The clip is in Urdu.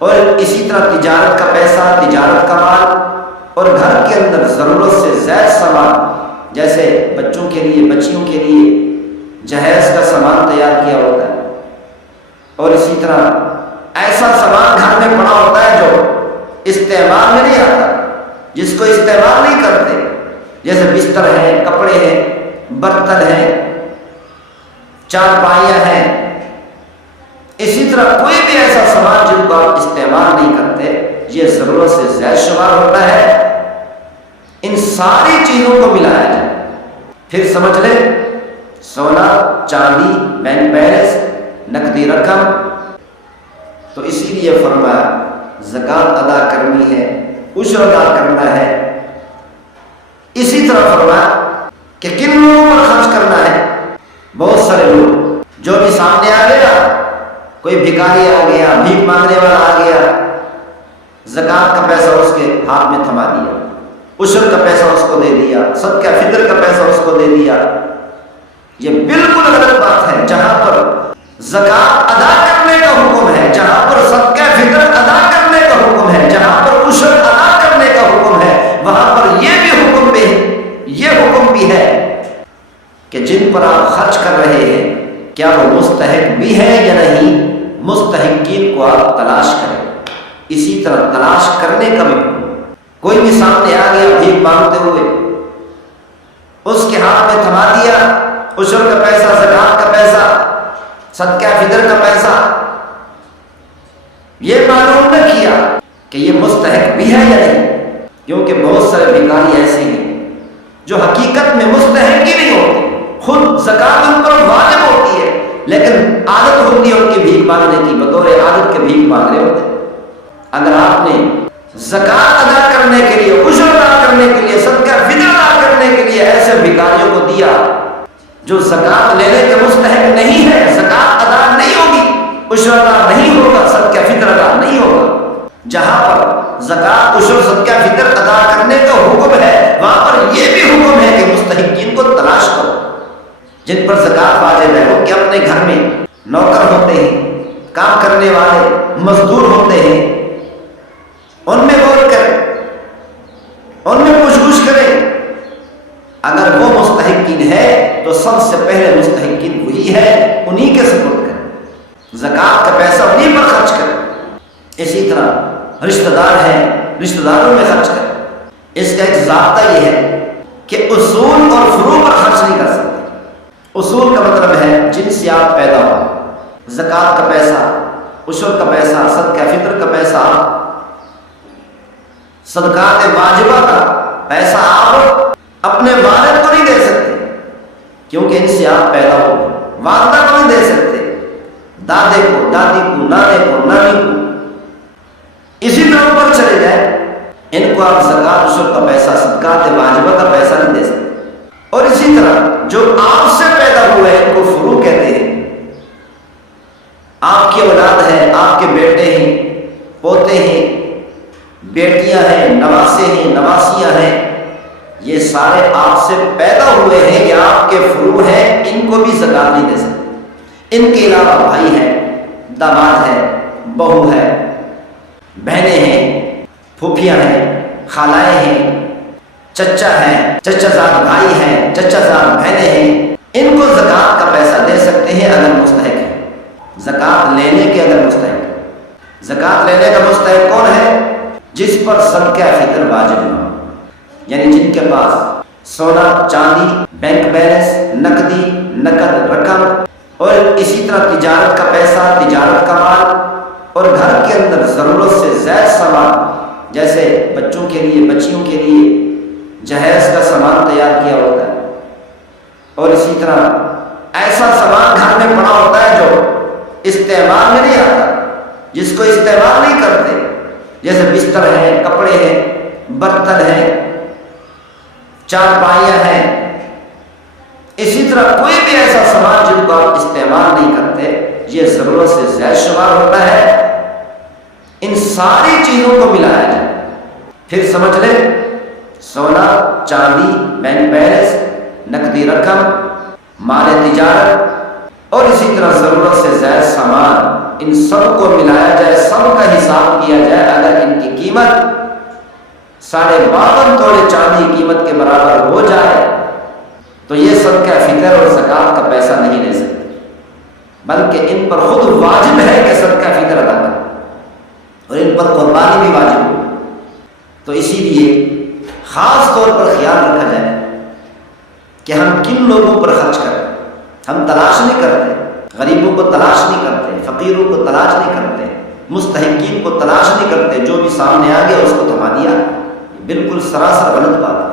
اور اسی طرح تجارت کا پیسہ، تجارت کا مال، اور گھر کے اندر ضرورت سے زائد سامان، جیسے بچوں کے لیے، بچیوں کے لیے جہیز کا سامان تیار کیا ہوتا ہے، اور اسی طرح ایسا سامان گھر میں پڑا ہوتا ہے جو استعمال میں نہیں آتا، جس کو استعمال نہیں کرتے، جیسے بستر ہے، کپڑے ہیں، برتن ہیں، چارپائیاں ہیں، اسی طرح کوئی بھی ایسا سامان جن کو آپ استعمال نہیں کرتے، یہ ضرورت سے زائد شمار ہوتا ہے۔ ان ساری چیزوں کو ملایا جائے، پھر سمجھ لیں سونا، چاندی، بینک بیلنس، نقدی رقم، تو اسی لیے فرمایا زکوٰۃ ادا کرنی ہے، عشر ادا کرنا ہے۔ اسی طرح فرمایا کہ کن لوگوں پر خرچ کرنا ہے؟ بہت سارے لوگ جو بھی سامنے آ گیا، کوئی بھکاری آ گیا، بھیک مانگنے والا آ گیا، زکوٰۃ کا پیسہ اس کے ہاتھ میں تھما دیا، عشر کا پیسہ اس کو دے دیا، صدقہ فطر کا پیسہ اس کو دے دیا۔ یہ بالکل غلط بات ہے۔ جہاں پر زکوٰۃ ادا کرنے کا حکم ہے، جہاں پر صدقہ فطر ادا کرنے کا حکم ہے، جہاں پر عشر ادا کرنے کا حکم ہے، وہاں پر یہ حکم بھی ہے کہ جن پر آپ خرچ کر رہے ہیں کیا وہ مستحق بھی ہے یا نہیں، مستحقین کو آپ تلاش کریں۔ اسی طرح تلاش کرنے کا بھی کوئی بھی سامنے آ گیا بھیک مانگتے ہوئے، اس کے ہاتھ میں تھما دیا عشر کا پیسہ، زکوٰۃ کا پیسہ، صدقہ فطر کا پیسہ، یہ معلوم نہ کیا کہ یہ مستحق بھی ہے یا نہیں، کیونکہ بہت سارے بھکاری ایسے ہیں جو حقیقت میں مستحق ہی نہیں ہوتے، خود زکوٰۃ ان پر واجب ہوتی ہے لیکن عادت ہوتی ہے ان کی بھیک مانگنے کی، بطور عادت کے بھیک مانگ رہے ہوتے ہیں۔ اگر آپ نے زکوٰۃ ادا کرنے کے لیے، عشر ادا کرنے کے لیے، صدقہ فطر ادا کرنے کے لیے ایسے بھکاریوں کو دیا جو زکوٰۃ لینے کے مستحق نہیں ہے، زکوٰۃ ادا نہیں ہوگی، عشر ادا نہیں ہوگا، صدقہ فطر ادا نہیں ہوگا۔ جہاں پر زکوٰۃ، عشر، صدقہ فطر ادا کرنے کا حکم ہے، وہاں پر یہ بھی حکم ہے کہ مستحقین کو تلاش کرو۔ جن پر زکوٰۃ واجب ہے ان کے اپنے گھر میں نوکر ہوتے ہیں، کام کرنے والے مزدور ہوتے ہیں، ان میں غور کریں، ان میں پوچھ گچھ کریں۔ اگر وہ مستحقین ہے تو سب سے پہلے مستحقین وہی ہے، انہی کے سپرد کریں، زکوٰۃ کا پیسہ انہی پر خرچ کریں۔ اسی طرح رشتہ دار ہیں، رشتہ داروں میں خرچ کریں۔ اس کا ایک ضابطہ یہ ہے کہ اصول اور فروع پر خرچ نہیں کر سکتے۔ اصول کا مطلب ہے جن سے آپ پیدا ہو، زکوٰۃ کا پیسہ، عشر کا پیسہ، صدقہ فطر کا پیسہ، صدقات واجبہ کا پیسہ آپ اپنے والد کو نہیں دے سکتے کیونکہ ان سے آپ پیدا ہو، والدہ کو نہیں دے سکتے، دادے کو، دادی کو، نانے کو، نانی کو، اسی طرح پر چلے جائیں، ان کو آپ زکوٰۃ، عشر کا پیسہ، صدقات واجبہ کا پیسہ نہیں دے سکتے۔ اور اسی طرح جو آپ سے پیدا ہوئے ہیں ان کو فروع کہتے ہیں۔ آپ کی اولاد ہے، آپ کے بیٹے ہیں، پوتے ہیں، بیٹیاں ہیں، نواسے ہیں، نواسیاں ہیں، یہ سارے آپ سے پیدا ہوئے ہیں، یہ آپ کے فروع ہیں، ان کو بھی زکوٰۃ نہیں دے سکتے۔ ان کے علاوہ بھائی ہیں، داماد ہے، بہو ہے، بہنیں ہیں، پھوپھیاں ہیں، خالائیں ہیں، چچا ہیں، چچا زاد بھائی ہیں، چچا زاد بہنیں ہیں، ان کو زکوٰۃ کا پیسہ دے سکتے ہیں اگر مستحق ہے۔ زکوٰۃ لینے کے اگر مستحق ہے، زکوٰۃ لینے کا مستحق کون ہے؟ جس پر صدقہ فطر واجب ہو، یعنی جن کے پاس سونا، چاندی، بینک بیلنس، نقدی، نقد رقم، اور اسی طرح تجارت کا پیسہ، تجارت کا مال، اور گھر کے اندر ضرورت سے زائد سامان، جیسے بچوں کے لیے، بچیوں کے لیے جہیز کا سامان تیار کیا ہوتا ہے، اور اسی طرح ایسا سامان گھر میں پڑا ہوتا ہے جو استعمال میں نہیں آتا، جس کو استعمال نہیں کرتے، جیسے بستر ہے، کپڑے ہیں، برتن ہیں، چارپائیاں ہیں، اسی طرح کوئی بھی ایسا سامان جن کو آپ استعمال نہیں کرتے، یہ ضرورت سے زائد شمار ہوتا ہے۔ ان ساری چیزوں کو ملایا جائے، پھر سمجھ لیں سونا، چاندی، بینک بیلنس، نقدی رقم، مال تجارت، اور اسی طرح ضرورت سے زائد سامان، ان سب کو ملایا جائے، سب کا حساب 52 تولے چاندی قیمت کے برابر ہو جائے تو یہ صدقہ فطر اور زکوٰۃ کا پیسہ نہیں لے سکتے، بلکہ ان پر خود واجب ہے کہ صدقہ فطر ادا کریں اور ان پر قربانی بھی واجب ہو۔ تو اسی لیے خاص طور پر خیال رکھا جائے کہ ہم کن لوگوں پر خرچ کریں۔ ہم تلاش نہیں کرتے، غریبوں کو تلاش نہیں کرتے، فقیروں کو تلاش نہیں کرتے، مستحقین کو تلاش نہیں کرتے، جو بھی سامنے آ گیا اس کو تھما دیا، بالکل سراسر غلط بات ہے۔